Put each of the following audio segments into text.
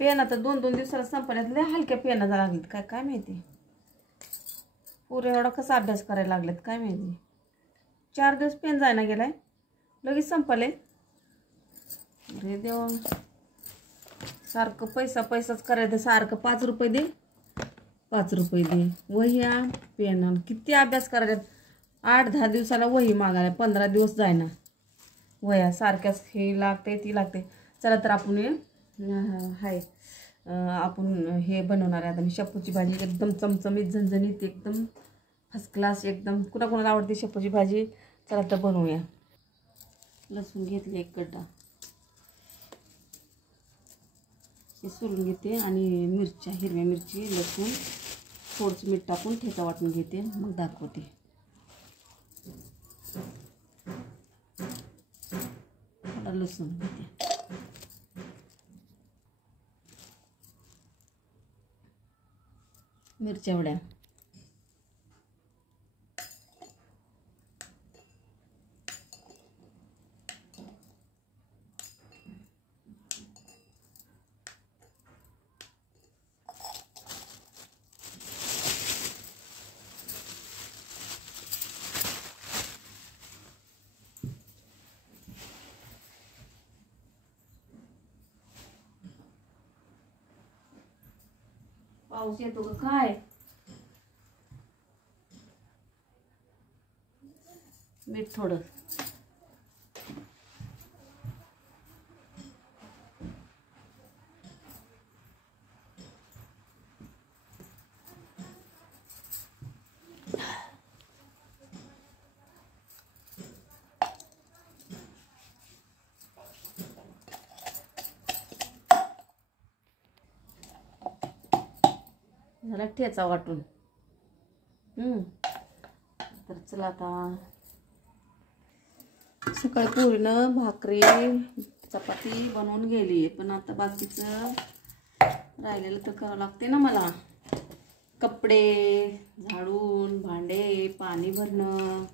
Pen आता 2-2 दिवसाला संपल्यात. लय हलक्या पेनाला लागलेत काय काय माहिती. पुरे एवढा कसा अभ्यास करायला लागलेत काय माहिती. 4 दिवस पेन जायना गेलाय लगेच संपले. अरे देवा, सारखं पैसाच करायचं. सारखं 5 रुपये दे 5 रुपये दे. वह्या पेन किती अभ्यास करायला. 8-10 दिवसाला वही मागायला. 15 दिवस जायना वह्या सारख्याच. हे लागते ती लागते. चला तर आपण आपण हे बनवणार आहे आता मी शेपूची भाजी. एकदम चमचमीत झणझणीत एकदम फर्स्ट क्लास एकदम. कुणाकुणाला आवडते शेपूची भाजी. चला तर बनवूया. लसूण घेतले 1 गड्डा. हे सोलून घेते आणि मिरच्या हिरव्या मिरची लसूण थोडंसं मीठ टाकून ठेचा वाटून घेते मग दाखवते. थोडा लसूण घेते. मिरच्या एवढ्या. पाऊस येतो का काय. मीठ थोडं. झाला ठेचा वाटून. तर चला आता सकाळी पोरीनं भाकरी चपाती बनवून गेली. पण आता बाकीचं राहिलेलं तर करावं लागते ना मला. कपडे झाडून भांडे पाणी भरणं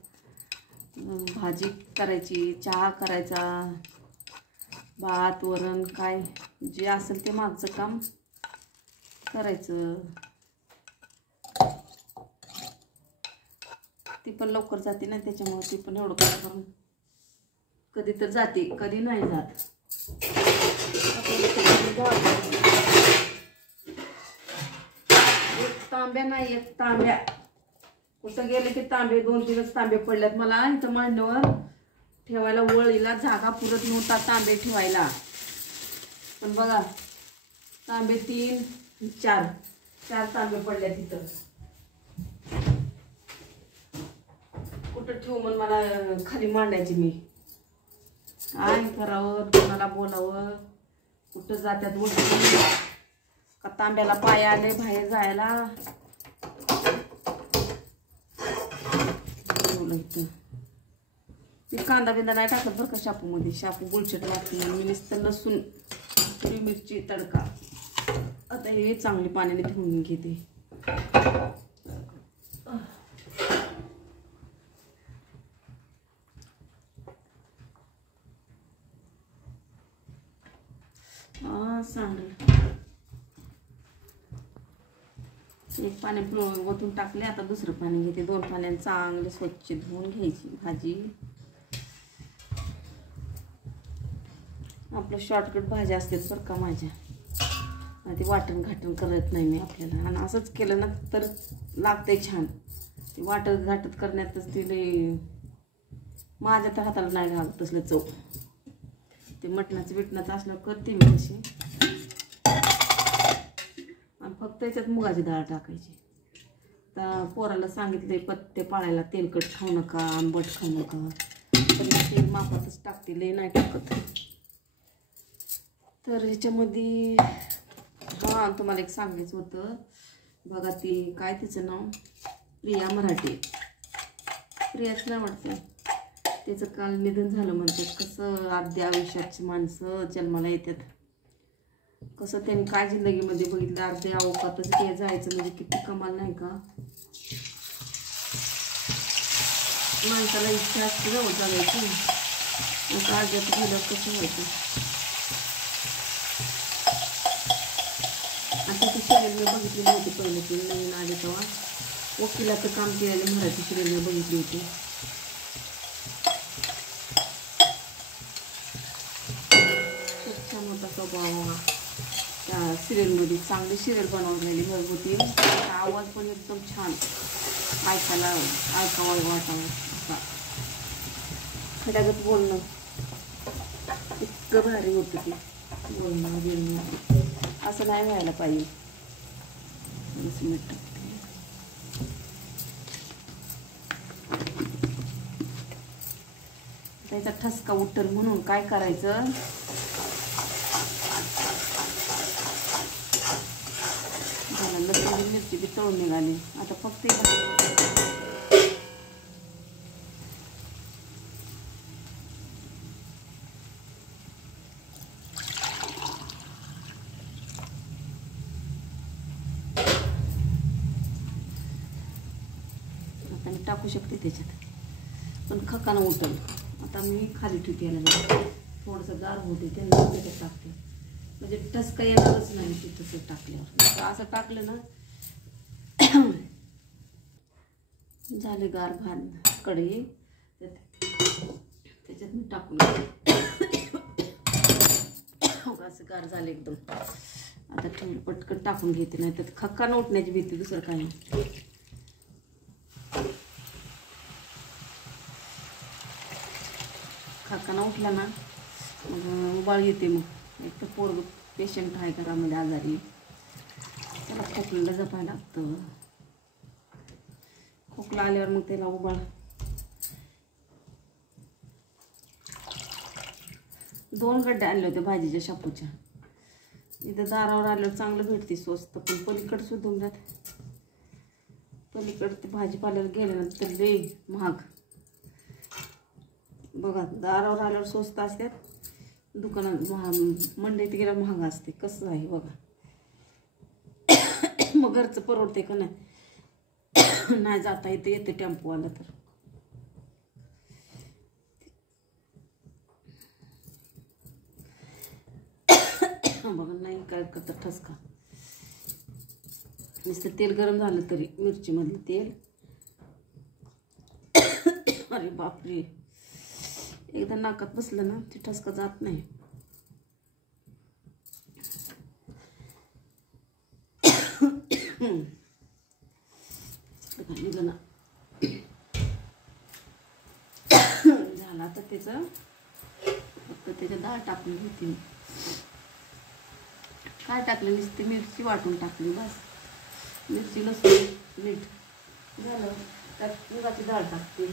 भाजी करायची चहा करायचा भात वरण काय जे असेल ते मागचं काम करायचं. ती पण लवकर जाते ना त्याच्यामुळे ती पण एवढं काय करून कधी तर जाते कधी नाही जात. एक तांब्या नाही एक तांब्या. कुठं गेले की तांबे 2-3च तांबे पडल्यात मला. इथं मांडवर ठेवायला वळीला जागा पुरत नव्हता तांबे ठेवायला. पण बघा तांबे 3-4 तांबे पडल्यात इथं. कुठं ठेवू म्हणून मला खाली मांडायची मी. काय करावं कोणाला बोलावं. कुठं जात्यात वस्तू का तांब्याला पाय आले बाहेर जायला. ते कांदा बिंदा नाही टाकत बरं का शापूमध्ये. शापू बुलचट लागते. मी नुसतं लसूण हिरवी मिरची तडका. आता हे चांगली पाण्याने धुवून घेते. एक पाणी ओतून टाकले. आता दुसरं पाणी घेते. 2 पाण्याने चांगले स्वच्छ धुवून घ्यायची भाजी. आपलं शॉर्टकट भाज्या असतात बरं का माझ्या. ते वाटण घाटण करत नाही मी आपल्याला. आणि असंच केलं ना तर लागतंय छान. ते वाटत घाटत करण्यातच तिले माझ्या तर हाताला नाही घालत तसलं चव. ते मटणाचं बिटणाचं असलं करते मी तशी. आणि फक्त याच्यात मुगाची डाळ टाकायची. तर पोराला सांगितले पत्ते पाळायला तेलकट खाऊ नका आंबट खाऊ नका. तर मी तेल मापातच टाकते लय नाही टाकत. तर ह्याच्यामध्ये तुम्हाला एक सांगायचं होतं बघा. ती काय तिचं नाव प्रिया मराठे. प्रियाच नाही वाटतं. त्याचं काल निधन झालं म्हणतात. कसं अर्ध्या आयुष्याची माणसं जन्माला येतात. कसं त्यांनी काय जिंदगीमध्ये बघितलं. अर्ध्या अवकातच ते जायचं म्हणजे किती कमाल नाही का. माणसाला इच्छा असते जवळ जायची. आता अर्ध्यात गेलं कसं व्हायचं. आता ती सिरियल मी बघितली नव्हती पहिले, ती नवीन आली तेव्हा वकिलाचं काम केलेलं मराठी सिरियल मी बघितली होती. खूप छान होता स्वभाव त्या सिरियलमध्ये. चांगली सिरियल बनवलेली घरगुती. आवाज पण एकदम छान, ऐकावं वाटावं असा खड्यागत बोलणं इतकं भारी होतं की बोलणं असं नाही व्हायला पाहिजे. त्याचा ठसका उठल म्हणून काय करायचं, लसूण मिरची बी तळून निघाली. आता फक्त आता मी टाकू शकते त्याच्यात, पण खकानं उठल. आता मी खाली ठेवते याला, थोडंसं गार होते त्यांना त्याच्यात टाकते, म्हणजे टसका येणारच नाही ते तसं टाकल्यावर. असं टाकलं ना झाले गार भात कढई, त्याच्यात मी टाकून असं गार झालं एकदम. आता ठेवलं पटकन टाकून घेते, नाही तर खक्का न उठण्याची भीती, दुसरं काही. खक्का उठला ना मग उबाळ येते. मग एक तर पोरग पेशंट आहे घरामध्ये आजारी, त्याला खोकल्याला जपायला लागतं. खोकला आल्यावर मग त्याला उबाळ. दोन गड्डे आणले होते भाजीच्या शापूच्या. इथं दारावर आल्यावर चांगलं भेटते स्वस्त, पण पलीकडे सुद्धा जात. पलीकडे ते भाजीपाल्याला गेल्यानंतर लय महाग. बघा दारावर आल्यावर स्वस्त असतात, दुकानात मंडईत गेल्यावर महाग असते. कसं आहे बघा. मग घरचं परवडते का नाही. नाही जाता येते टेम्पो आला तर. बघा नाही काय करता ठसका. नुसतं तेल गरम झालं तरी मिरचीमधलं तेल. अरे बापरे, एकदा नाकात बसलं ना ते ठसका जात नाही. निघालं ना झालं. आता त्याचं फक्त त्याच्या डाळ टाकली होती. काय टाकलं, नुसती मिरची वाटून टाकली बस. मिरची लसूण मीठ झालं. त्यात मुगाची डाळ टाकते.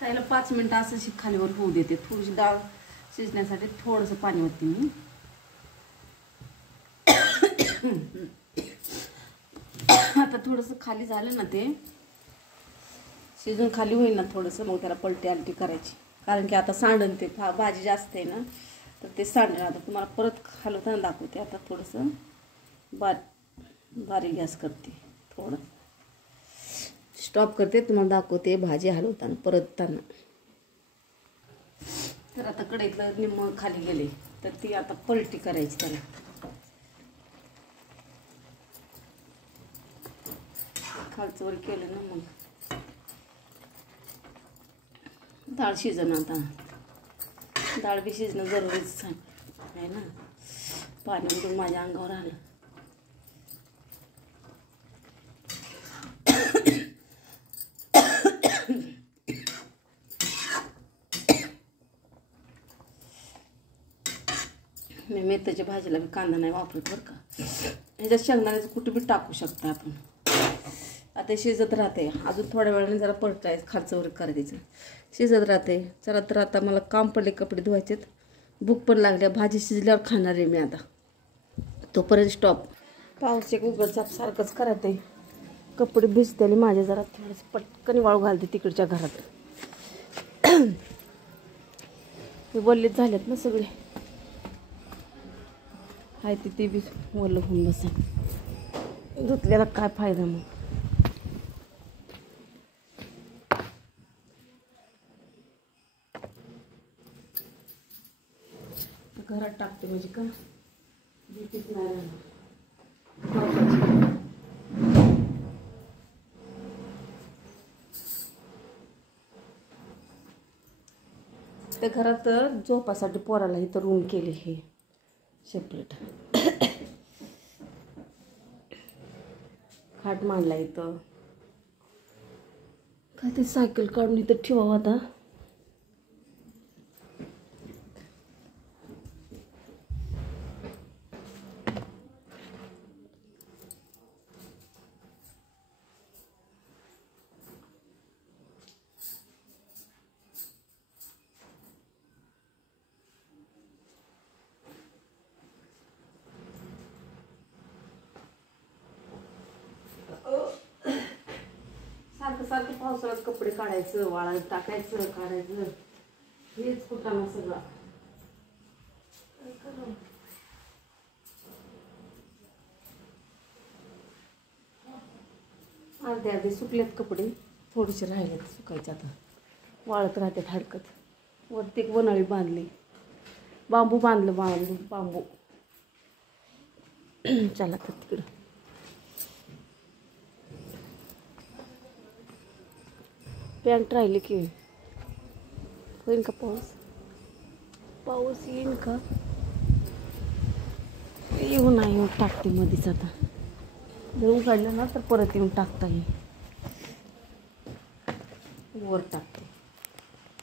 त्याला 5 मिनिटं असं खालीवर होऊ देते. थोडीशी डाळ शिजण्यासाठी थोडंसं पाणी ओतते मी. आता थोडंसं खाली झालं ना ते शिजून खाली होईल ना थोडंसं, मग त्याला पलटी आलटी करायची. कारण की आता सांडण ते भाजी जास्त आहे ना, तर ते सांडण. आता तुम्हाला परत हलवताना दाखवते. आता थोडंसं बारीक गॅस करते, थोडं स्टॉप करते, तुम्हाला दाखवते भाजी हलवताना परतताना. तर आता कढईतलं निम्म खाली गेले, तर ती आता पलटी करायची. त्याला खालचं वर केलं ना मग डाळ शिजणं. आता डाळ बी शिजणं जरुरीच आहे ना. पाणी उडून माझ्या अंगावर आलं. मी मेथीच्या भाजीला बी कांदा नाही वापरत बरं का. ह्याच्यात शेंगदाण्याचं कुठे बी टाकू शकता आपण. आता शिजत राहते. अजून थोड्या वेळाने जरा परतायचं, खालचं वर करायचं. शिजत राहते. चला तर आता मला काम पडले, कपडे धुवायचेत, भूक पण लागल्या. भाजी शिजल्यावर खाणार आहे मी आता. तोपर्यंत स्टॉप. पाऊस एक उघडचाप सारखंच करत आहे. कपडे भिजतेले माझे, जरा थोडंसं पटकन वाळू घालते तिकडच्या घरात. हे वल्लेच झालेत ना सगळे. हाय ते बी वल्ल होऊन बसा. धुतलेला काय फायदा मग. घरात टाकते म्हणजे का भीतीच नाही राहणार. त्या घरात झोपासाठी पोराला इथं रूम केले हे सेपरेट. खाट मांडला इथं. काय ते सायकल काढून इथं ठेवावं आता. सारखं सारखं पावसाळ्यात कपडे काढायचं, वाळत टाकायचं, काढायचं, हेच कुठाना सगळं. अर्धे अर्धे सुकलेत कपडे, थोडेसे राहिलेत सुकायचे. आता वाळत राहतात हडकत. वरती एक वनाळी बांधली, बांबू बांधलं, बांबू. चला तर तिकडं. पॅन्ट राहिली की होईल का पाऊस. पाऊस येईन का. येऊन नाही येऊन टाकते मध्येच. आता जर उघडलं ना तर परत येऊन टाकता येईल. वर टाकते.